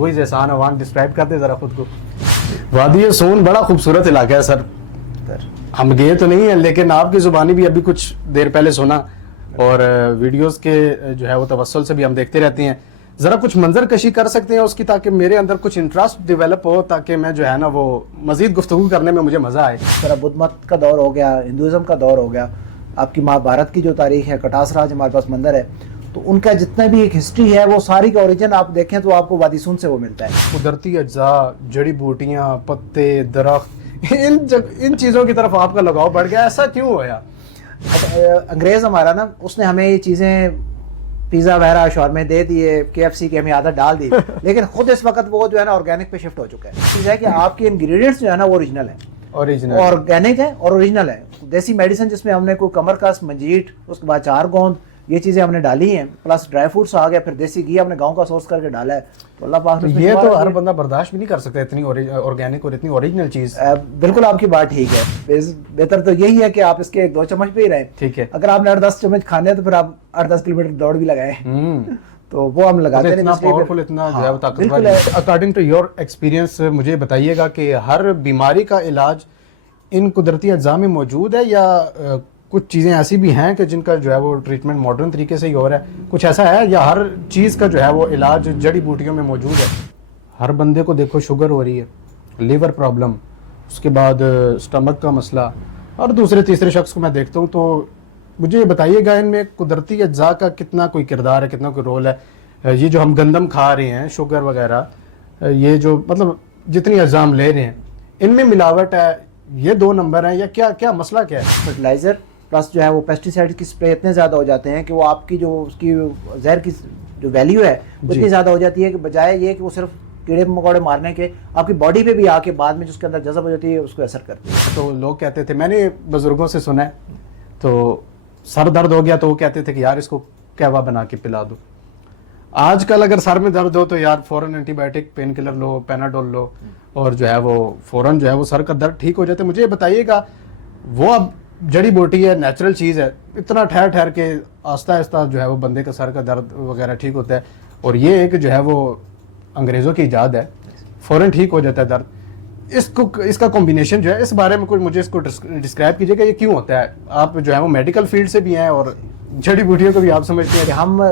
ہو از احسان Awan, describe کر دیں ذرا خود کو. وادی سون بڑا خوبصورت علاقہ ہے سر, ہم گئے تو نہیں ہیں لیکن آپ کی زبانی بھی ابھی کچھ دیر پہلے سنا, اور ویڈیوز کے جو ہے وہ توسل سے بھی ہم دیکھتے رہتے ہیں. ذرا کچھ منظر کشی کر سکتے ہیں اس کی, تاکہ میرے اندر کچھ انٹرسٹ ڈیولپ ہو, تاکہ میں جو ہے نا وہ مزید گفتگو کرنے میں مجھے مزہ آئے. سر بدھ مت کا دور ہو گیا, ہندوازم کا دور ہو گیا, آپ کی مہابھارت کی جو تاریخ ہے, کٹاس راج ہمارے پاس مندر ہے, تو ان کا جتنا بھی ایک ہسٹری ہے وہ ساری کا اوریجن آپ دیکھیں تو آپ کو وادی سون سے وہ ملتا ہے. قدرتی اجزاء, جڑی بوٹیاں, پتے, درخت, ان چیزوں کی طرف آپ کا لگاؤ بڑھ گیا, ایسا کیوں ہوا؟ انگریز ہمارا نا, اس نے ہمیں یہ چیزیں پیزا وغیرہ شاورمے دے دیے, KFC کی ہمیں عادت ڈال دی, لیکن خود اس وقت وہ جو ہے نا آرگینک پہ شفٹ ہو چکا ہے. چیز ہے کہ آپ کے انگریڈینٹس جو ہے نا وہ اوریجنل ہیں, آرگینک ہیں اور اوریجنل ہیں. دیسی میڈیسن جس میں ہم نے کوئی کمر کس, منجیٹ, اس کے بعد 4 گوند, یہ چیزیں ہم نے ڈالی ہیں, پلس ڈرائی فروٹس آ گیا, پھر دیسی گھی ہم نے گاؤں کا سورس کر کے ڈالا ہے. تو اللہ پاک نے یہ تو ہر بندہ برداشت بھی نہیں کر سکتا اتنی آرگینک اور اتنی اوریجنل چیز. بالکل آپ کی بات ٹھیک ہے, بہتر تو یہی ہے کہ آپ اس کے 2 چمچ پہ ہی رہیں. ٹھیک ہے, اگر آپ نے 8-10 چمچ کھانے ہیں تو پھر آپ 8-10 کلومیٹر دوڑ بھی لگائیں, تو وہ ہم لگاتے ہیں. اتنا پاورفل, اتنا جو ہے طاقتور. اکارڈنگ ٹو یور ایکسپیرینس مجھے بتائیے گا کہ ہر بیماری کا علاج ان قدرتی اجزاء میں موجود ہے, یا کچھ چیزیں ایسی بھی ہیں کہ جن کا جو ہے وہ ٹریٹمنٹ ماڈرن طریقے سے ہی ہو رہا ہے, کچھ ایسا ہے, یا ہر چیز کا جو ہے وہ علاج جڑی بوٹیوں میں موجود ہے؟ ہر بندے کو دیکھو شوگر ہو رہی ہے, لیور پرابلم, اس کے بعد سٹمک کا مسئلہ, اور دوسرے تیسرے شخص کو میں دیکھتا ہوں. تو مجھے یہ بتائیے گا ان میں قدرتی اجزاء کا کتنا کوئی کردار ہے, کتنا کوئی رول ہے؟ یہ جو ہم گندم کھا رہے ہیں, شوگر وغیرہ, یہ جو مطلب جتنی اجزاء ہم لے رہے ہیں, ان میں ملاوٹ ہے, یہ 2 نمبر ہیں, یا کیا مسئلہ کیا ہے؟ فرٹیلائزر پلس جو ہے وہ پیسٹی سائڈ کی اسپرے اتنے زیادہ ہو جاتے ہیں کہ وہ آپ کی جو اس کی زہر کی جو ویلیو ہے وہ اتنی زیادہ ہو جاتی ہے کہ بجائے یہ کہ وہ صرف کیڑے مکوڑے مارنے کے آپ کی باڈی پہ بھی آ کے بعد میں جو اس کے اندر جذب ہو جاتی ہے اس کو اثر کرتی ہے. تو لوگ کہتے تھے, میں نے بزرگوں سے سنا ہے, تو سر درد ہو گیا تو وہ کہتے تھے کہ یار اس کو قہوہ بنا کے پلا دو. آج کل اگر سر میں درد ہو تو یار فوراً اینٹی بائیوٹک, پین کلر لو, پیناڈول لو, اور جو ہے وہ فوراً جو ہے وہ سر کا درد ٹھیک ہو جاتا ہے. مجھے بتائیے گا, وہ اب جڑی بوٹی ہے, نیچرل چیز ہے, اتنا ٹھہر کے آہستہ آہستہ جو ہے وہ بندے کا سر کا درد وغیرہ ٹھیک ہوتا ہے, اور یہ ایک جو ہے وہ انگریزوں کی ایجاد ہے, فوراً ٹھیک ہو جاتا ہے درد. اس کا کمبینیشن جو ہے, اس بارے میں کچھ مجھے اس کو ڈسکرائب کیجیے کہ یہ کیوں ہوتا ہے؟ آپ جو ہے وہ میڈیکل فیلڈ سے بھی ہیں اور جڑی بوٹیوں کو بھی آپ سمجھتے ہیں. کہ ہم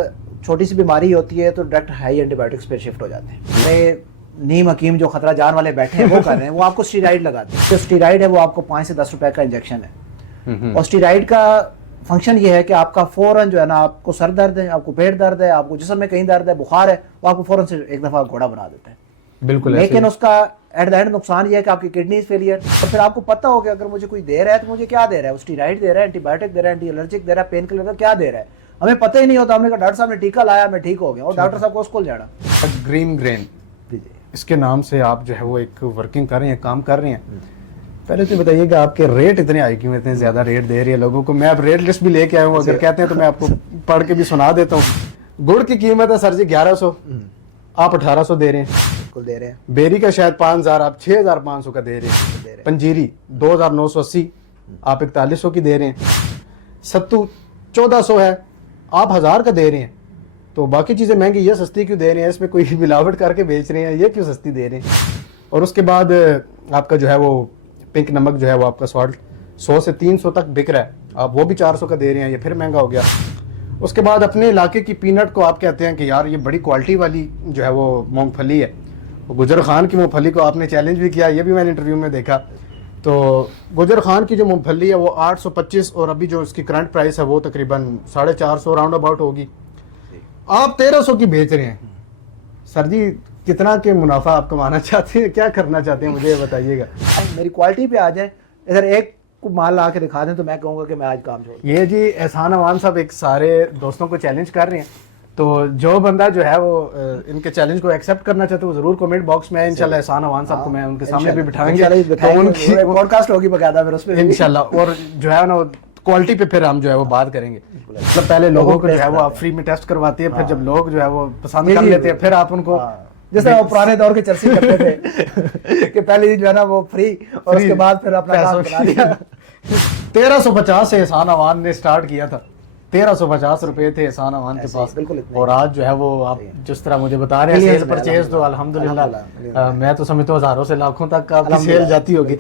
چھوٹی سی بیماری ہوتی ہے تو ڈائریکٹ ہائی اینٹی بایوٹکس پہ شفٹ ہو جاتے ہیں. نیم حکیم جو خطرہ جان والے بیٹھے ہیں وہ کر رہے ہیں, وہ آپ کو اسٹیرائڈ لگاتے ہیں. جو اسٹیرائڈ ہے وہ آپ کو 5 سے 10 روپے کا انجیکشن ہے, اور اسٹیرائڈ کا فنکشن یہ ہے کہ آپ کا فوراً جو ہے نا, آپ کو سر درد ہے, آپ کو پیٹ درد ہے, آپ کو جسم میں کہیں درد ہے, بخار ہے, وہ آپ کو فوراً سے ایک دفعہ گھوڑا بنا دیتا ہے. بالکل. لیکن اس کا ایٹ دا اینڈ نقصان یہ ہے کہ آپ کی کڈنی فیلئر. اور پھر آپ کو پتہ ہو کہ اگر مجھے کوئی دے رہا ہے تو مجھے کیا دے رہا ہے, وہ اسٹیرائڈ دے رہا ہے, اینٹی بایوٹک دے رہا ہے, اینٹی الرجک دے رہا ہے, پین کلر کا کیا دے رہا ہے, ہمیں پتہ ہی نہیں ہوتا. ہم نے کہا ڈاکٹر صاحب نے ٹیکا لایا, میں ٹھیک ہو گیا, اور ڈاکٹر صاحب کو اس کو جانا. گرین گرین, اس کے نام سے آپ جو ہے وہ ایک ورکنگ کر رہے ہیں, کام کر رہے ہیں. پہلے تو بتائیے گا آپ کے ریٹ اتنے آئے کیوں, اتنے زیادہ ریٹ دے رہی ہے لوگوں کو؟ میں اب ریٹ لسٹ بھی لے کے آیا ہوں, اگر کہتے ہیں تو میں آپ کو پڑھ کے بھی سنا دیتا ہوں. گڑ کی قیمت ہے سر جی 1100, آپ 1800 دے رہے ہیں. بالکل دے رہے ہیں. بیری کا شاید 5000, آپ 6500 کا دے رہے ہیں. پنجیری 2980, آپ 4100 کی دے رہے ہیں. ستو 1400 ہے, آپ 1000 کا دے رہے ہیں. تو باقی چیزیں مہنگی, یہ سستی کیوں دے رہے ہیں؟ اس میں کوئی ملاوٹ کر کے بیچ رہے ہیں, یہ کیوں سستی دے رہے ہیں؟ اور اس کے بعد آپ کا جو ہے وہ پنک نمک جو ہے وہ آپ کا سالٹ 100 سے 300 تک بک رہا ہے, آپ وہ بھی 400 کا دے رہے ہیں, یہ پھر مہنگا ہو گیا. اس کے بعد اپنے علاقے کی پینٹ کو آپ کہتے ہیں کہ یار یہ بڑی کوالٹی والی جو ہے وہ مونگ پھلی ہے. گجر خان کی مونگ پھلی کو آپ نے چیلنج بھی کیا, یہ بھی میں نے انٹرویو میں دیکھا. تو گجر خان کی جو مونگ پھلی ہے وہ 825, اور ابھی جو اس کی کرنٹ پرائس ہے وہ تقریباً 450 راؤنڈ اباؤٹ ہوگی. آپ 1300 کی بیچ رہے ہیں. سر جی کتنا کے منافع آپ کمانا چاہتے ہیں, کیا کرنا چاہتے ہیں, مجھے بتائیے گا. میری کوالٹی پہ آ جائیں, ادھر ایک کو مال لا کے دکھا دیں تو میں کہوں گا کہ میں آج کام چھوڑ. یہ جی احسان اوان صاحب ایک سارے دوستوں کو چیلنج کر رہے ہیں, تو جو بندہ جو ہے وہ ان کے چیلنج کو ایکسیپٹ کرنا چاہتے ہیں وہ ضرور کمنٹ باکس میں انشاءاللہ احسان اوان صاحب کو میں ان کے سامنے بھی بٹھائیں گے, تو ان کی پوڈ کاسٹ ہوگی باقاعدہ پھر اس پہ انشاءاللہ. اور جو ہے نا کوالٹی پہ پھر ہم جو ہے وہ بات کریں گے. مطلب پہلے لوگوں کو جو ہے وہ آپ فری میں ٹیسٹ کرواتے ہیں, پھر جب لوگ جو ہے وہ پسند کر لیتے ہیں پھر آپ ان کو, جس طرح وہ پرانے دور کے چرسی کرتے تھے کہ پہلے جو ہے نا وہ فری, اور اس کے بعد پھر اپنا کام بنا دیا. 1350 سے احسان اوان نے سٹارٹ کیا تھا, 1350 روپے تھے احسان امان کے ایسے پاس, بالکل اتنے اور آج جو ہے وہ آپ جس طرح مجھے بتا رہے ہیں Millions سیل میں, پرچیز تو الحمدللہ میں تو سمجھتا ہوں ہزاروں سے لاکھوں تک آپ کی سیل جاتی ہوگی.